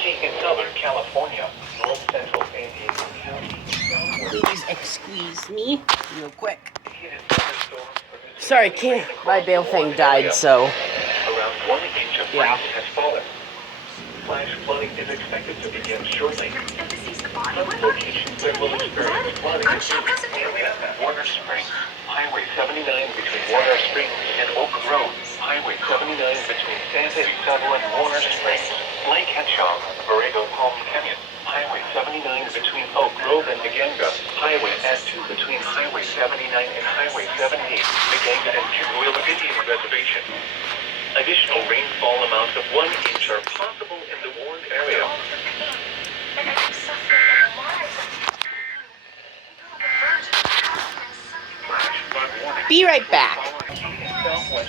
County in Southern California, north central San Diego County. Please excuse me real quick. Sorry, my bail thing died, so Around 1 inch of rain has fallen. Flash flooding is expected to begin shortly. Some locations that will experience flooding include Warner Springs, Highway 79 between Warner Springs and Oak Road, Highway 79 between Santa Isabel and Warner Springs, Lake Henshaw, Borrego Palm Canyon, Highway 79 between Oak Grove and Maganga, Highway S2 between Highway 79 and Highway 78, Maganga and Kidwell Indian Reservation. Additional rainfall amounts of 1 inch are possible in the warned area. be right back.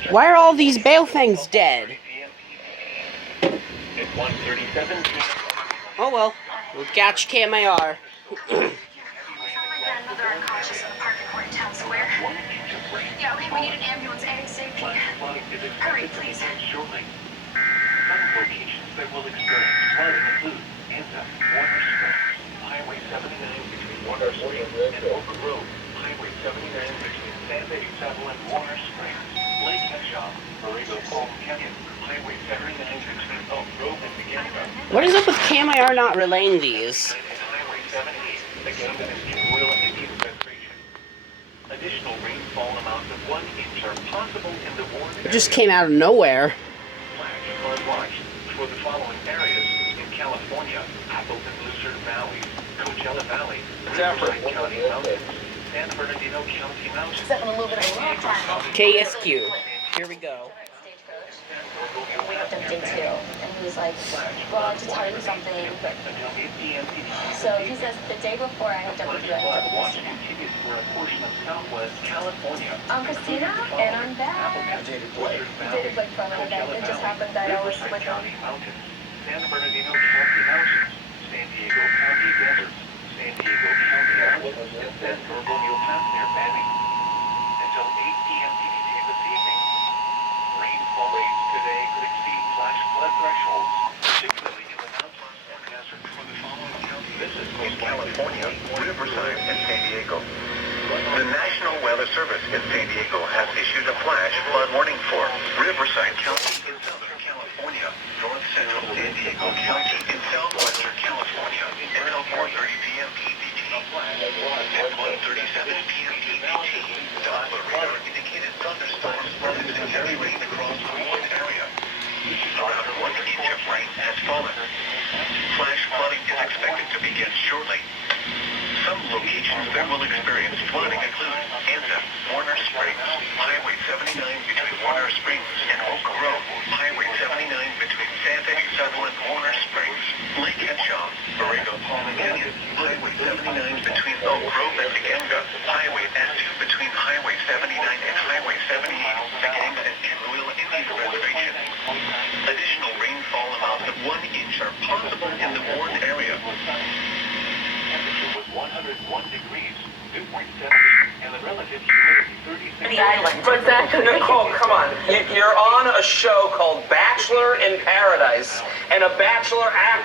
Why are all these bail things dead? Oh well, we'll catch KMIR. Yeah, okay, we need an ambulance ASAP. Hurry, please. Some locations that will experience flooding include Anta, Warner Springs, Highway 79 between Warner Springs and Oak Road, Highway 79 between Santa Isabel and Warner Springs, Lake Henshaw, Borrego Palm Canyon, Highway 79 between Oak Grove and Maganga. What is up with KMIR not relaying these? Highway 78, Maganga and Kidwell Indian Reservation. Additional rainfall amounts of 1 inch are possible in the warned It just came out of nowhere. Flash flood watch for the following areas in California: Appleton Blizzard Valley, Coachella Valley, Riverside County Mountains, San Bernardino County Mountains, Stepping a little bit of a long time. KSQ. Here we go. We got them day 2, and he's like, well, I have to tell you something. So he says, the day before I hooked up with you, I hooked up with Christina. For a portion of Southwest California. I'm Christina, and I'm back. Dated Blake from an event. It just happened that I was with him. San Bernardino County Mountains, San Diego County Deserts, San Diego County Mountains, and San Bernardino Pass near Banning. Until 8 p.m. PDT this evening. Rainfall rates today could exceed flash flood thresholds, particularly in the mountains and deserts for the following counties. This is in California, Riverside, and San Diego. The National Weather Service in San Diego has issued a flash flood warning for Riverside County in Southern California, North Central San Diego County in Southwestern California until 4:30 p.m. PDT. At 1:37 p.m. PDT, Doppler radar indicated thunderstorms with heavy rain across the warned area. Around 1 inch of rain has fallen. Flash flooding is expected to begin shortly. Some locations that will experience flooding include Anta, Warner Springs, Highway 79 between Warner Springs and Oak Grove, Highway 79 between Santa Isabel and Warner Springs, Lake Henshaw, Borrego Palm Canyon, Highway 79 between Oak Grove and Maganga, Highway S2 between Highway 79 and Highway 78, Maganga and Kidwell Indian Reservation. Additional rainfall amounts of 1 inch are possible in the warned area. Temperature was 101 degrees, 2.7, and the relative humidity 37%. The island. But that, Nicole, come on. You're on a show called Bachelor in Paradise, and a bachelor actor